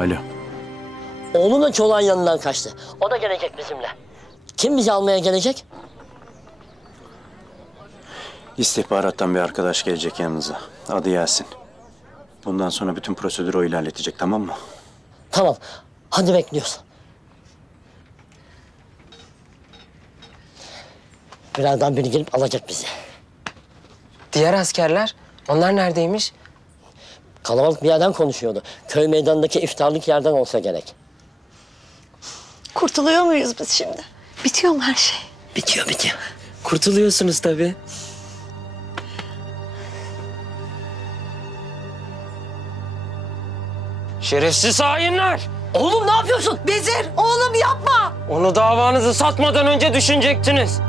Alo. Oğlum da çolağın yanından kaçtı. O da gelecek bizimle. Kim bizi almaya gelecek? İstihbarattan bir arkadaş gelecek yanınıza. Adı Yasin. Bundan sonra bütün prosedürü o ilerletecek, tamam mı? Tamam. Hadi bekliyoruz. Birazdan biri gelip alacak bizi. Diğer askerler, onlar neredeymiş? Kalabalık bir yerden konuşuyordu. Köy meydanındaki iftarlık yerden olsa gerek. Kurtuluyor muyuz biz şimdi? Bitiyor mu her şey? Bitiyor. Kurtuluyorsunuz tabii. Şerefsiz hainler! Oğlum ne yapıyorsun? Vezir, oğlum yapma! Onu davanızı satmadan önce düşünecektiniz.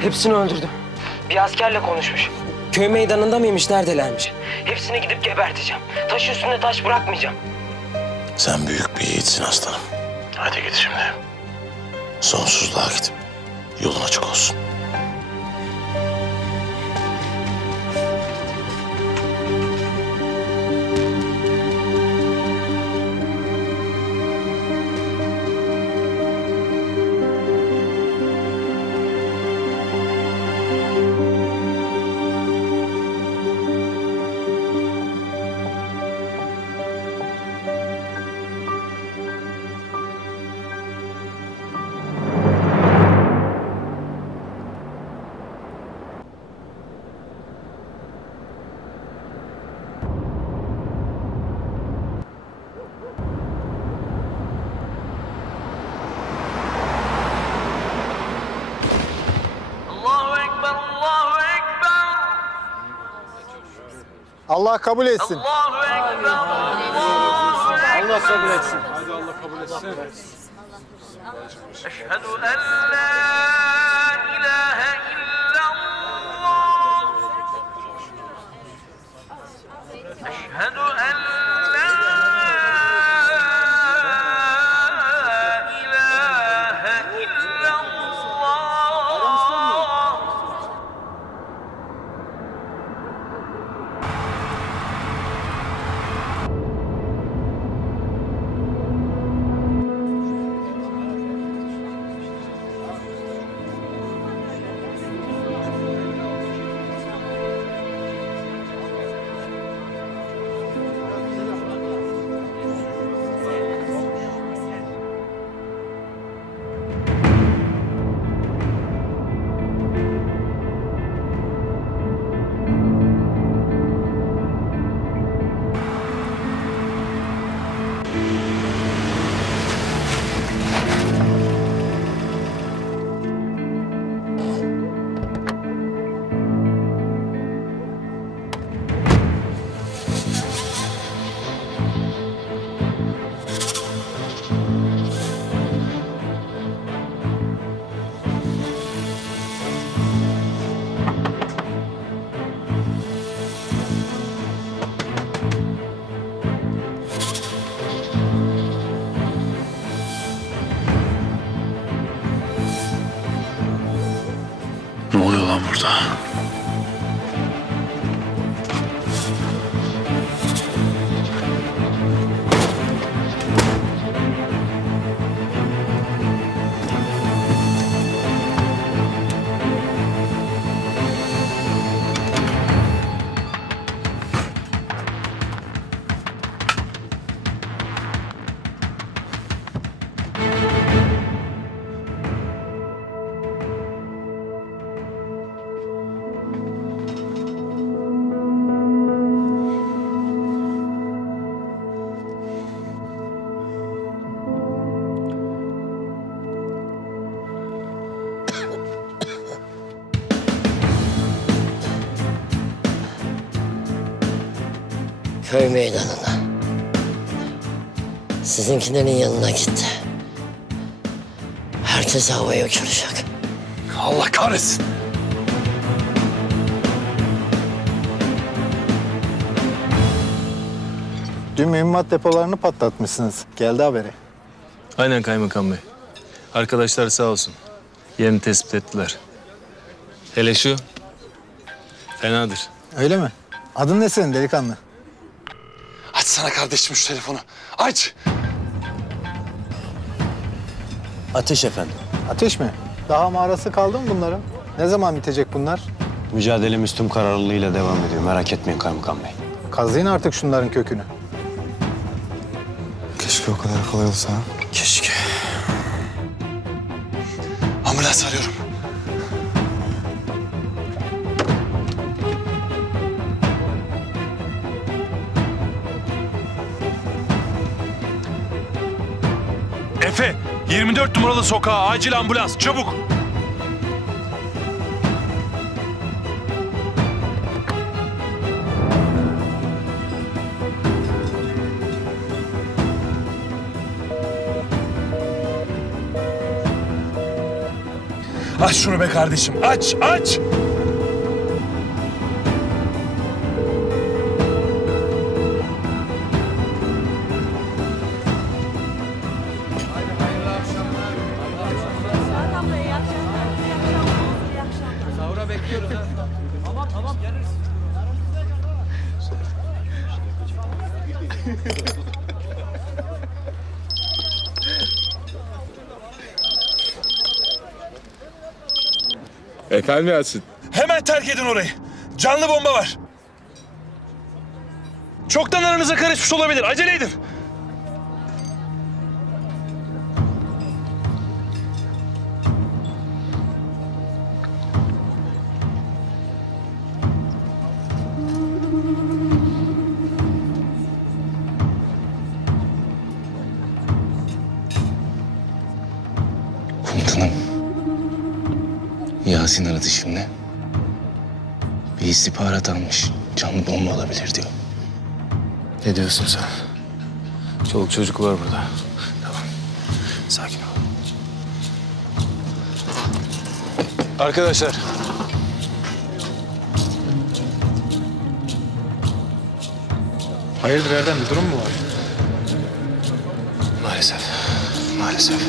Hepsini öldürdüm. Bir askerle konuşmuş. Köy meydanında mıymış, neredelermiş? Hepsini gidip geberteceğim. Taş üstünde taş bırakmayacağım. Sen büyük bir yiğitsin aslanım. Hadi git şimdi. Sonsuzluğa git. Yolun açık olsun. Allah kabul etsin. Allahu Ekber, Allahu Ekber. Allah kabul etsin. Hadi Allah kabul etsin. Eşhedü en la ilahe illallah. Eşhedü en la ilahe illallah. Ne oluyor lan burada? köy meydanına. Sizinkilerin yanına gitti. Herkes havaya uçuracak. Allah kahretsin. Dün mühimmat depolarını patlatmışsınız. Geldi haberi. Aynen kaymakam bey. Arkadaşlar sağ olsun. Yerini tespit ettiler. Hele şu fenadır. Öyle mi? Adın ne senin delikanlı? Açsana kardeşim şu telefonu. Aç. Ateş efendim. Ateş mi? Daha mağarası kaldı mı bunların? Ne zaman bitecek bunlar? Mücadelemiz tüm kararlılığıyla devam ediyor. Merak etmeyin kaymakam bey. Kazıyın artık şunların kökünü. Keşke o kadar kolay olsa. Keşke. Ambulans arıyorum. Efe, 24 numaralı sokağa acil ambulans, çabuk. Aç şunu be kardeşim, aç, aç! Efendim Yasin? Hemen terk edin orayı. Canlı bomba var. Çoktan aranıza karışmış olabilir. Acele edin. Komutanım. Yasin aradı şimdi. Bir istihbarat almış. Canlı bomba olabilir diyor. Ne diyorsun sen? Çoluk çocuk var burada. Tamam. Sakin ol. Arkadaşlar. Hayırdır Erdem, bir durum mu var? Maalesef. Maalesef.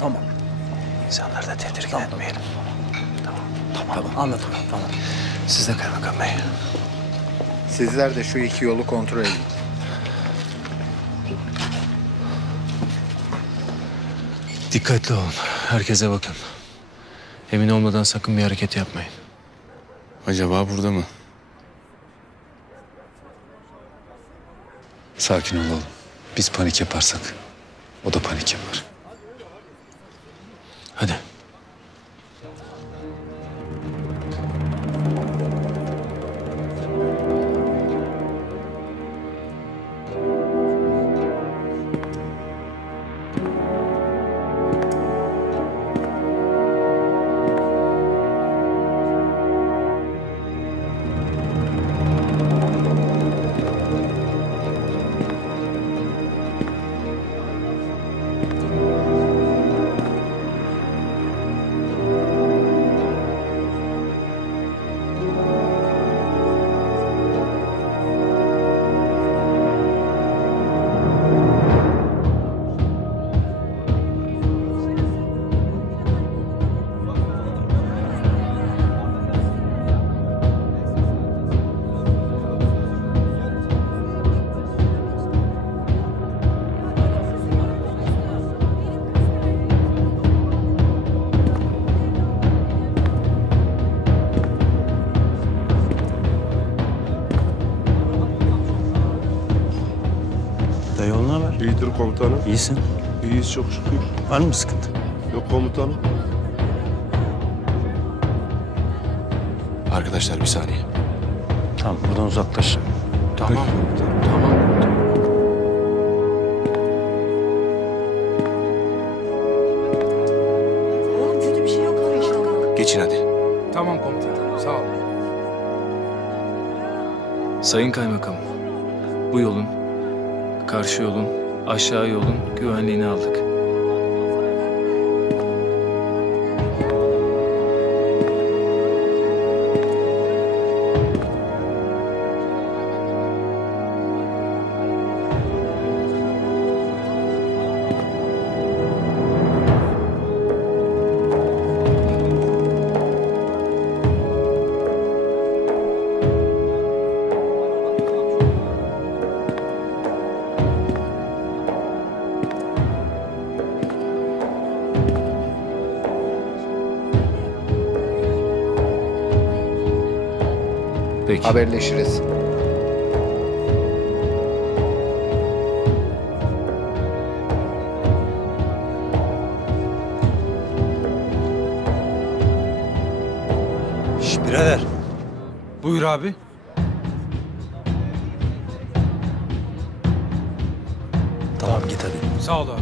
Tamam. İnsanları da tedirgin etmeyelim. Tamam. Anladım. Tamam. Siz de kaymakam bey. Sizler de şu iki yolu kontrol edin. Dikkatli olun. Herkese bakın. Emin olmadan sakın bir hareket yapmayın. Acaba burada mı? Sakin olalım. Biz panik yaparsak o da panik yapar. Hadi. Dayıoğlu ne haber? İyidir komutanım. İyisin. İyiyiz çok şükür. Var mı bir sıkıntı? Yok komutanım. Arkadaşlar bir saniye. Tamam buradan uzaklaş. Tamam. Tamam. Oğlum kötü bir şey yok inşallah. Geçin hadi. Tamam komutanım. Sağ ol. Sayın Kaymakam, bu yolun, karşı yolun, aşağı yolun güvenliğini aldık. Peki. Haberleşiriz. Şş birader. Buyur abi. Tamam git hadi. Sağ ol abi.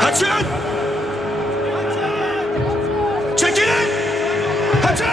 Kaçın! Çekilin! Kaçın!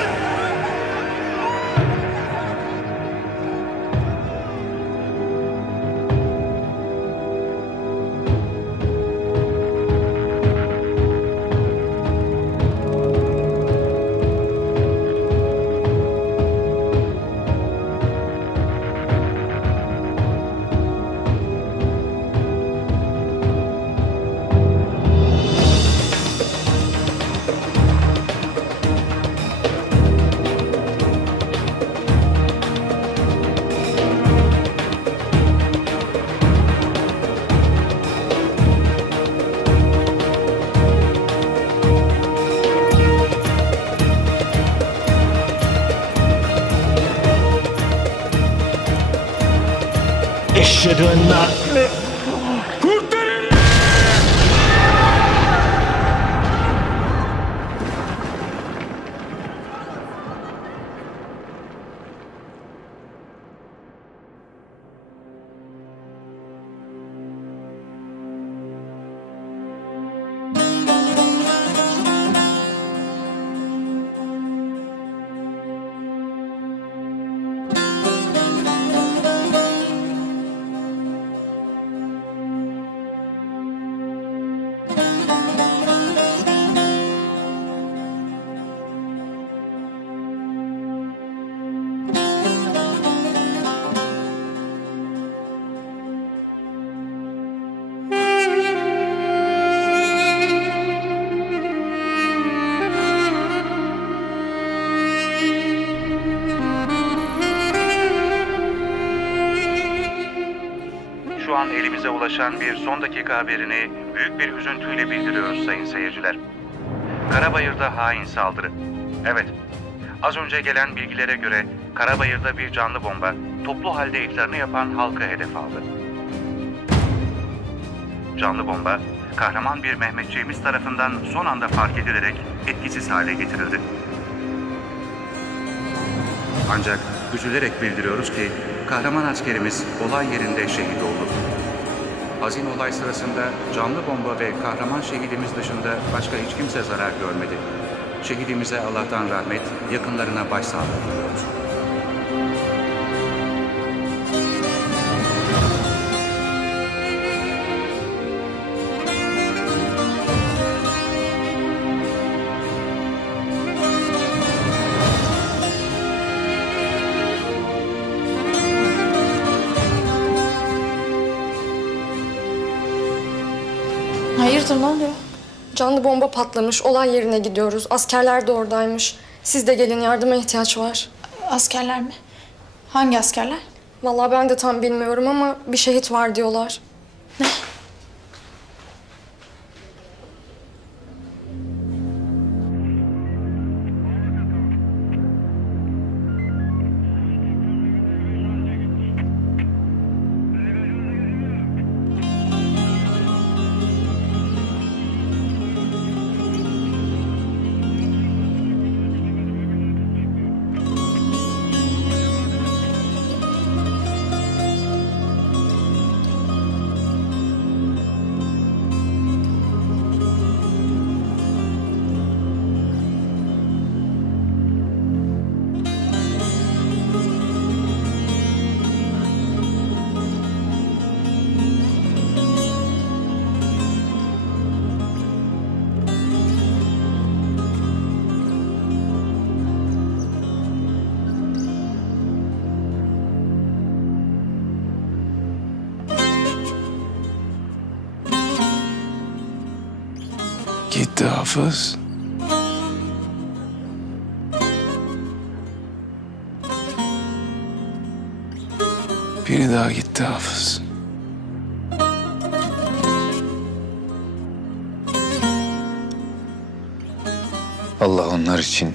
Eşhedü en la... Şu an elimize ulaşan bir son dakika haberini büyük bir üzüntüyle bildiriyoruz sayın seyirciler. Karabayır'da hain saldırı. Evet, az önce gelen bilgilere göre Karabayır'da bir canlı bomba toplu halde iftarını yapan halkı hedef aldı. canlı bomba, kahraman bir Mehmetçiğimiz tarafından son anda fark edilerek etkisiz hale getirildi. Ancak üzülerek bildiriyoruz ki kahraman askerimiz olay yerinde şehit oldu. Hazin olay sırasında canlı bomba ve kahraman şehidimiz dışında başka hiç kimse zarar görmedi. Şehidimize Allah'tan rahmet, yakınlarına başsağlığı diliyoruz. Hayırdır, ne oluyor? Canlı bomba patlamış, olay yerine gidiyoruz. Askerler de oradaymış. Siz de gelin, yardıma ihtiyaç var. Askerler mi? Hangi askerler? Vallahi ben de tam bilmiyorum ama bir şehit var diyorlar. Ne? Gitti Hafız. Biri daha gitti Hafız. Allah onlar için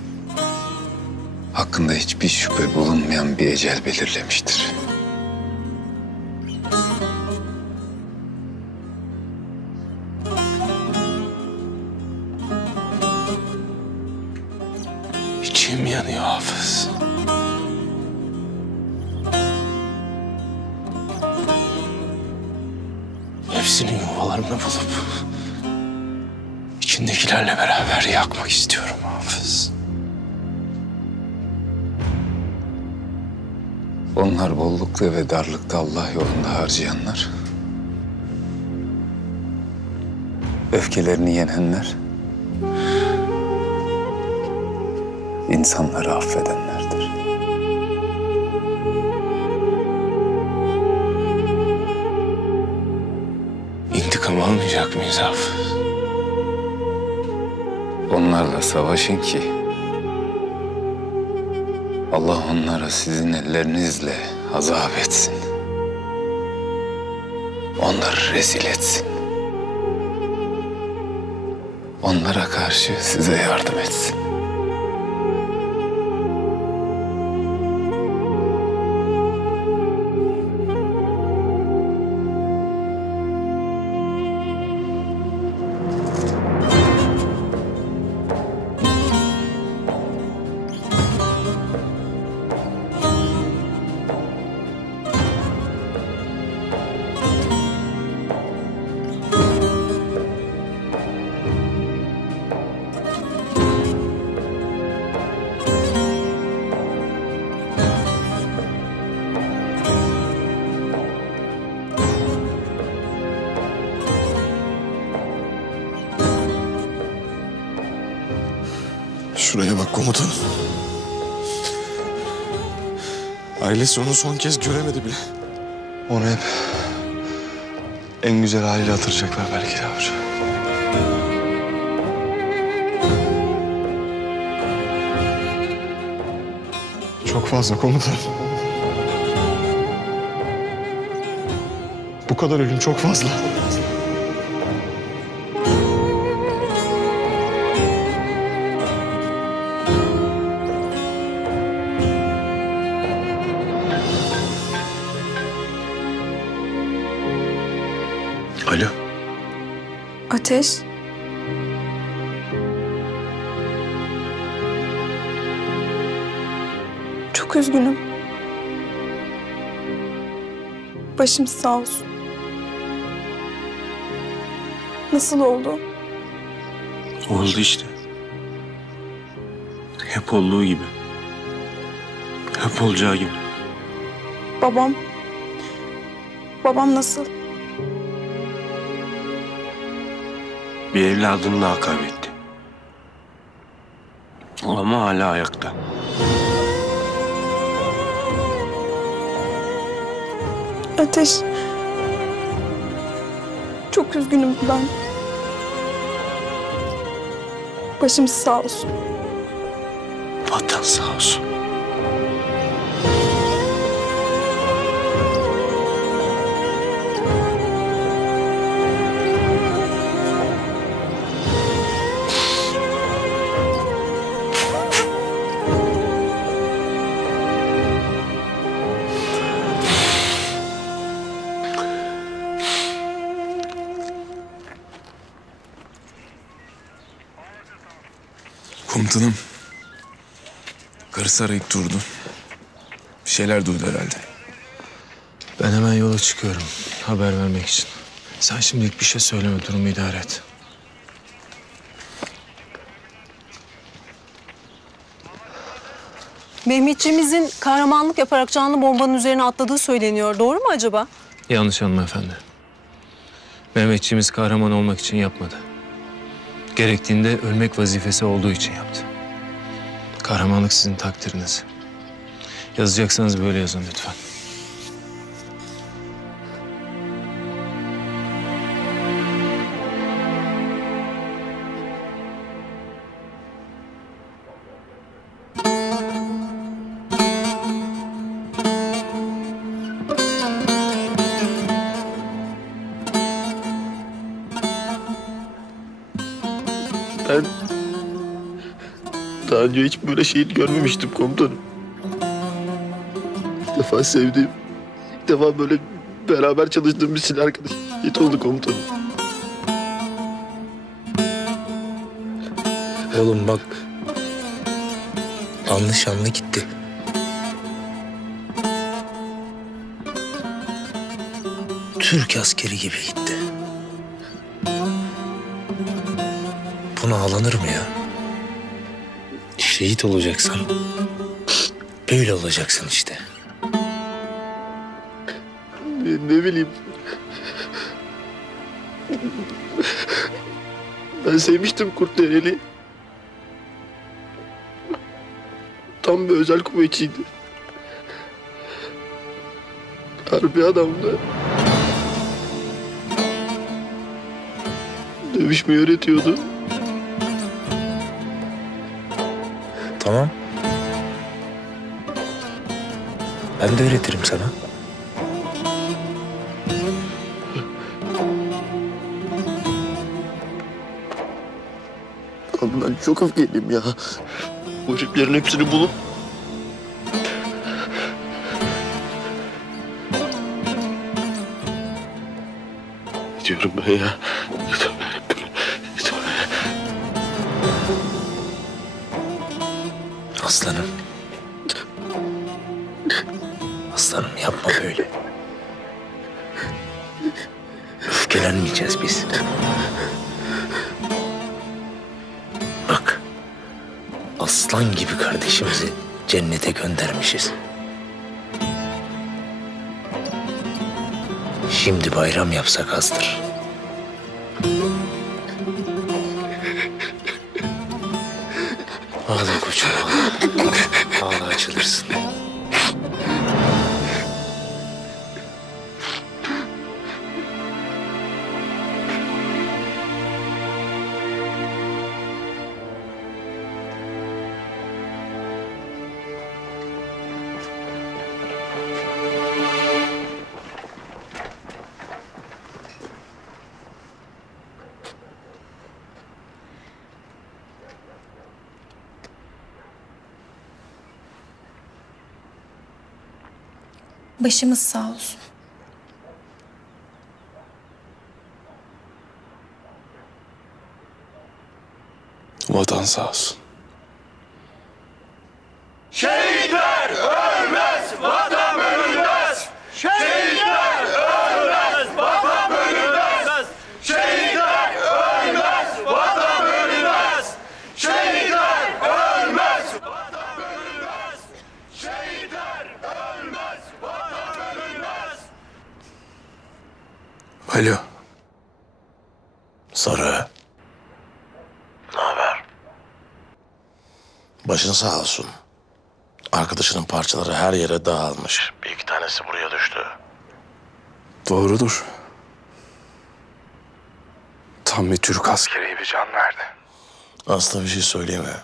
hakkında hiçbir şüphe bulunmayan bir ecel belirlemiştir. İçim yanıyor Hafız. Hepsinin yuvalarını bulup içindekilerle beraber yakmak istiyorum Hafız. Onlar bollukta ve darlıkta Allah yolunda harcayanlar, öfkelerini yenenler, insanları affedenlerdir. İntikam almayacak mıyız Hafız? Onlarla savaşın ki Allah onlara sizin ellerinizle azap etsin. Onları rezil etsin. Onlara karşı size yardım etsin. Şuraya bak komutanım. Ailesi onu son kez göremedi bile. Onu hep en güzel haliyle hatırlayacaklar belki de avcı. Çok fazla komutanım. Bu kadar ölüm çok fazla. Alo. Ateş. Çok üzgünüm. Başım sağ olsun. Nasıl oldu? Oldu işte. Hep olduğu gibi. Hep olacağı gibi. Babam. Babam nasıl? Bir evladını daha kaybetti. Ama hala ayakta. Ateş. Çok üzgünüm ben. Başım sağ olsun. Vatan sağ olsun. Komutanım. Karısı arayıp durdu. Bir şeyler duydu herhalde. Ben hemen yola çıkıyorum. Haber vermek için. Sen şimdilik bir şey söyleme. Durumu idare et. Mehmetçiğimizin kahramanlık yaparak canlı bombanın üzerine atladığı söyleniyor. Doğru mu acaba? Yanlış hanımefendi. Mehmetçiğimiz kahraman olmak için yapmadı. Gerektiğinde ölmek vazifesi olduğu için yaptı. Kahramanlık sizin takdiriniz. Yazacaksanız böyle yazın lütfen. Ben daha önce hiç böyle şehit görmemiştim komutanım. İlk defa sevdiğim, ilk defa böyle beraber çalıştığım bir silah arkadaş şehit oldu komutanım. Oğlum bak. Anlı şanlı gitti. Türk askeri gibi gitti. Buna ağlanır mı ya? Şehit olacaksan böyle olacaksın işte. Ne bileyim. Ben sevmiştim Kurtdereli. Tam bir özel kuvvetçiydi. Harbi adamdı. Dövüşmeyi öğretiyordu. Tamam. Ben de öğretirim sana. Abi ben çok öfkeliyim ya. Bu heriflerin hepsini bulup... Gidiyorum ben ya. Aslanım. Aslanım yapma böyle. Öfkelenmeyeceğiz biz. Bak. Aslan gibi kardeşimizi cennete göndermişiz. Şimdi bayram yapsak azdır. Ağla koçum ağla. Ağla açılırsın. Başımız sağ olsun. Vatan sağ olsun. Şehitler ölmez, vatan bölünmez. Şehitler ölmez, vatan bölünmez. Şehitler ölmez, vatan bölünmez. Şehitler ölmez, vatan bölünmez. Şehitler ölmez, vatan bölünmez. Alo. Sarı. Ne haber? Başın sağ olsun. Arkadaşının parçaları her yere dağılmış. Bir iki tanesi buraya düştü. Doğrudur. Tam bir Türk askeri bir can verdi. Aslında bir şey söyleyeyim mi?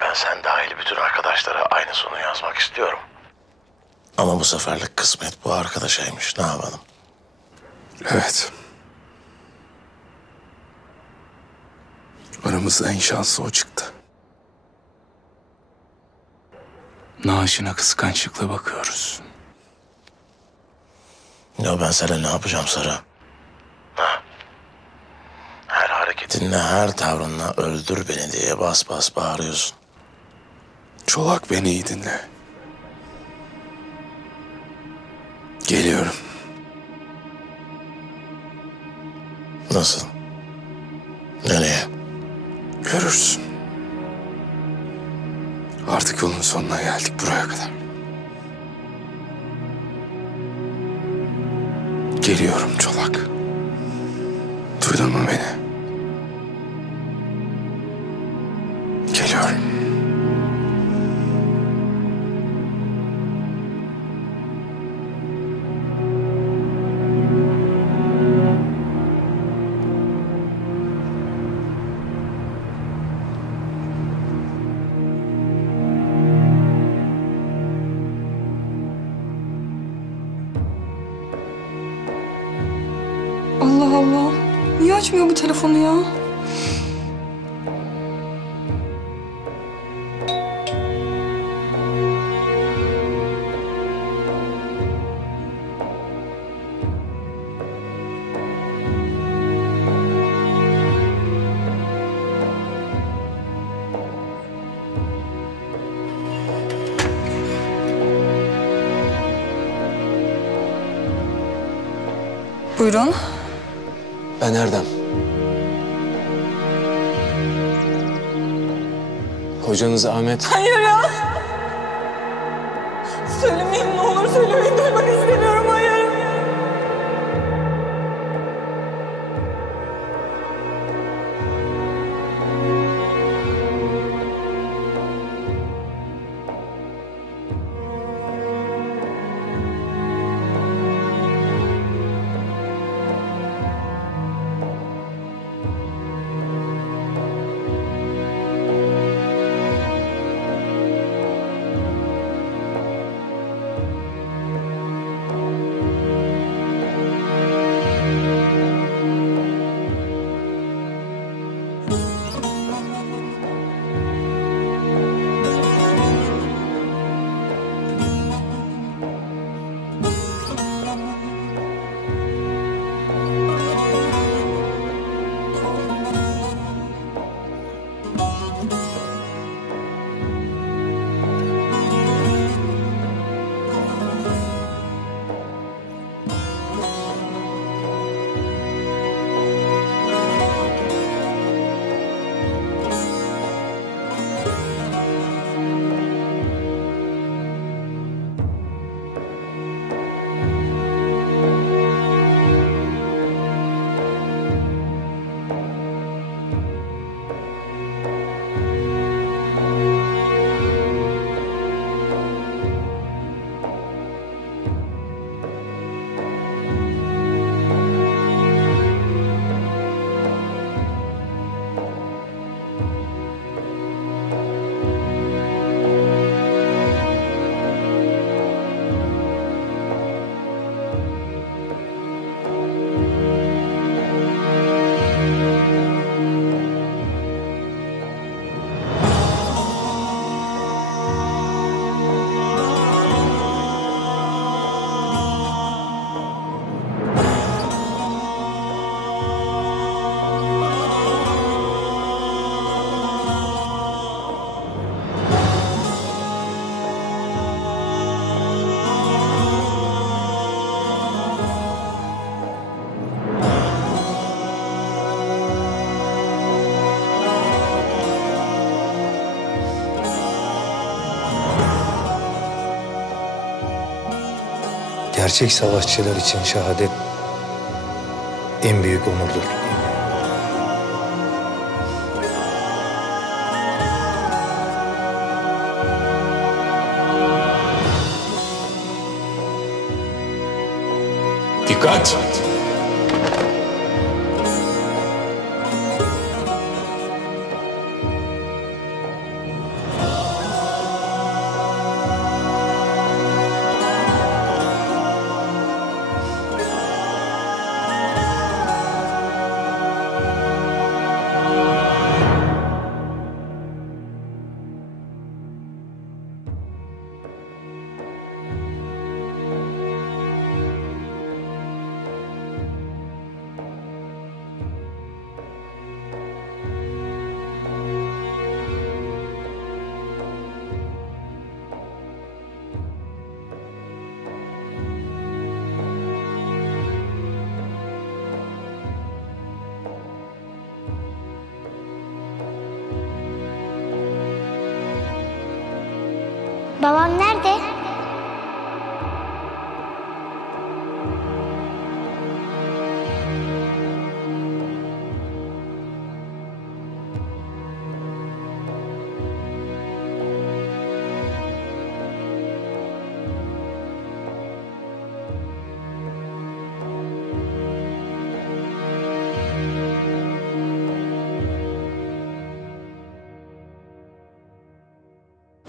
Ben sen dahil bütün arkadaşlara aynı sonu yazmak istiyorum. Ama bu seferlik kısmet bu arkadaşaymış. Ne yapalım? Evet. Aramızda en şanslı o çıktı. Naaşına kıskançlıkla bakıyoruz. Ya ben sana ne yapacağım Sarı? Ha? Her hareketinle, her tavrınla öldür beni diye bas bas bağırıyorsun. Çolak, beni iyi dinle. Geliyorum. Nasıl? Nereye? Görürsün. Artık yolun sonuna geldik, buraya kadar. Geliyorum Çolak. Duydun mu beni? Geliyorum. Allah Allah. Niye açmıyor bu telefonu ya? Buyurun. Ben Erdem. Hocanız Ahmet. Hayır ya. Söylemeyin, ne olur söylemeyin. Duymak istemiyorum, hayır. Gerçek savaşçılar için şehadet en büyük onurdur. Dikkat! Babam nerede?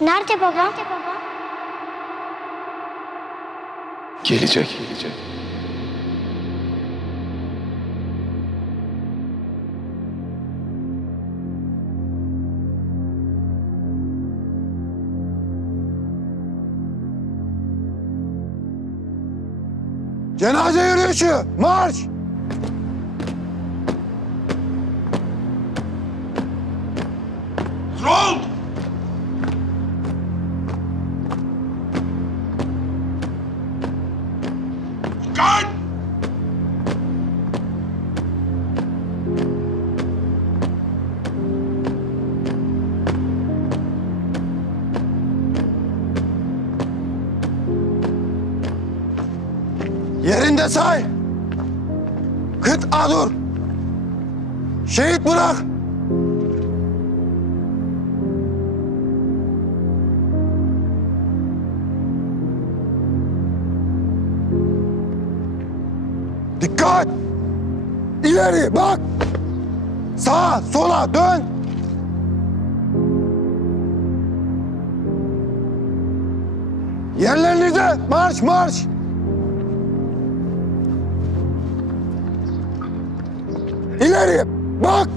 Nerede babam? Gelecek. Cenaze yürüyüşü, marş! Rol! Dikkat! Yerinde say. Kıta dur. Şehit bırak. Dikkat! İleri bak. Sağa, sola dön. Yerlerinize marş marş. İleri bak.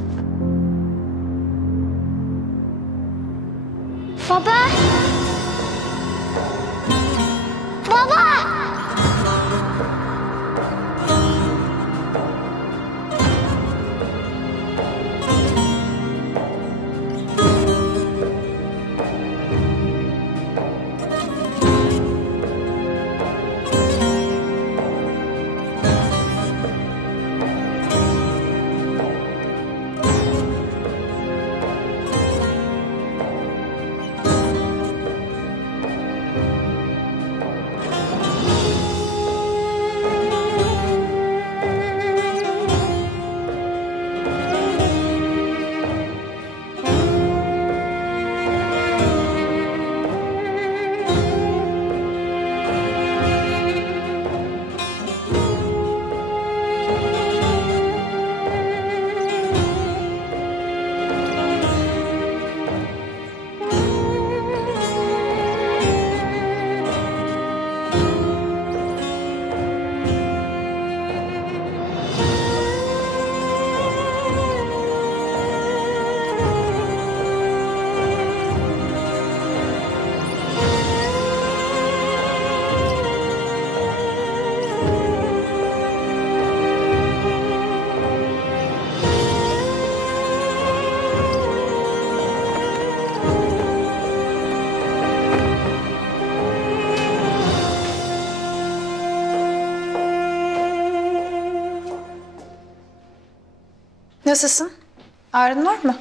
Baba! Baba! Nasılsın? Ağrın var mı?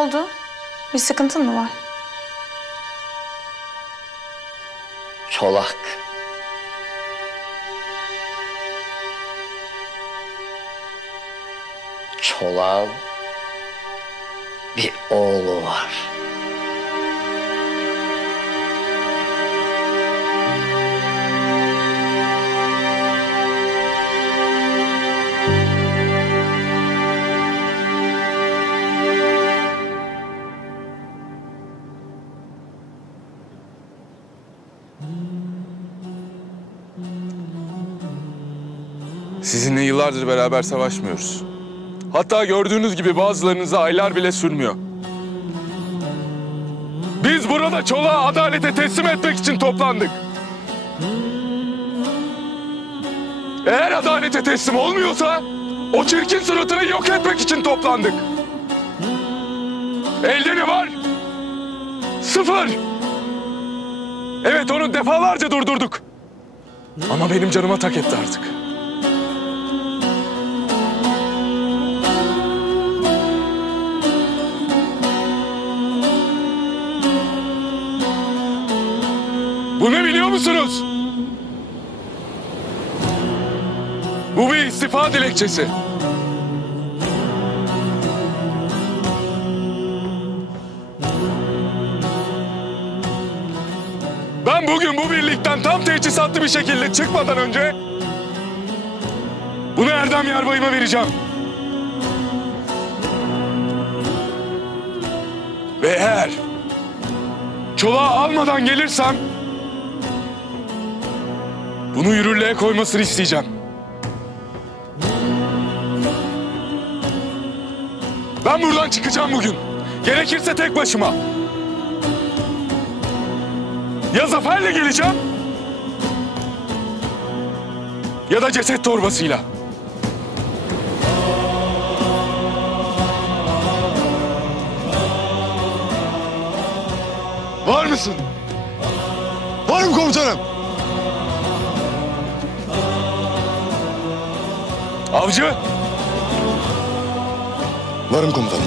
oldu? Bir sıkıntın mı var? Çolak. Çolak'ın bir oğlu var. Sizinle yıllardır beraber savaşmıyoruz. Hatta gördüğünüz gibi bazılarınıza aylar bile sürmüyor. Biz burada Çolak'ı adalete teslim etmek için toplandık. Eğer adalete teslim olmuyorsa o çirkin suratını yok etmek için toplandık. Elde ne var? Sıfır. Evet, onu defalarca durdurduk. Ama benim canıma tak etti artık. Bu ne biliyor musunuz? Bu bir istifa dilekçesi. Ben bugün bu birlikten tam teçhizatlı bir şekilde çıkmadan önce bunu Erdem Yarbayıma vereceğim. Ve eğer Çolak'ı almadan gelirsem bunu yürürlüğe koymasını isteyeceğim. Ben buradan çıkacağım bugün. Gerekirse tek başıma. Ya zaferle geleceğim ya da ceset torbasıyla. Var mısın? Varım komutanım. Avcı. Varım komutanım.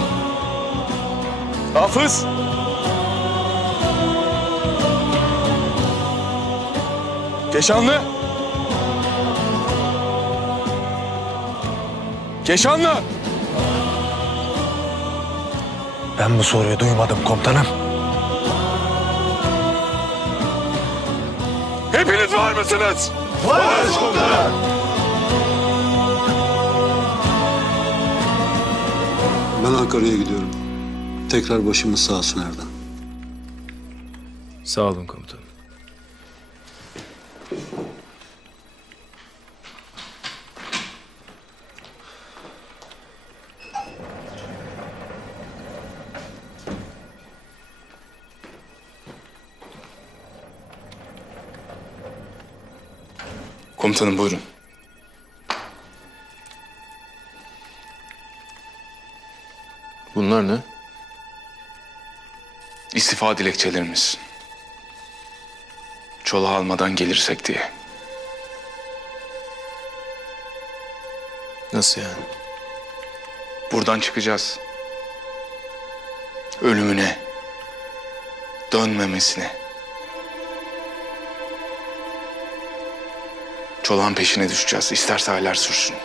Hafız. Keşanlı. Keşanlı. Ben bu soruyu duymadım komutanım. Hepiniz var mısınız? Varız komutanım. Ben Ankara'ya gidiyorum. Tekrar başımız sağ olsun Erdem. Sağ olun komutanım. Komutanım buyurun. Bunlar ne? İstifa dilekçelerimiz. Çolak'ı almadan gelirsek diye. Nasıl yani? Buradan çıkacağız. Ölümüne, dönmemesine. Çolak'ın peşine düşeceğiz. İsterse aylar sürsün.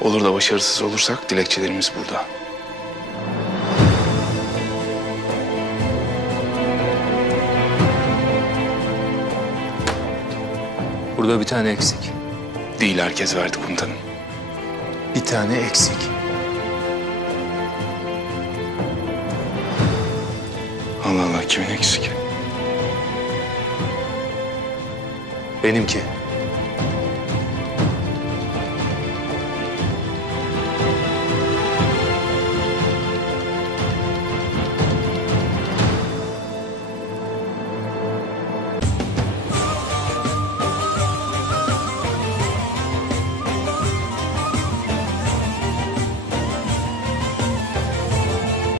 Olur da başarısız olursak dilekçelerimiz burada. Burada bir tane eksik. Değil, herkes verdi komutanım. Bir tane eksik. Allah Allah, kimin eksik? Benimki.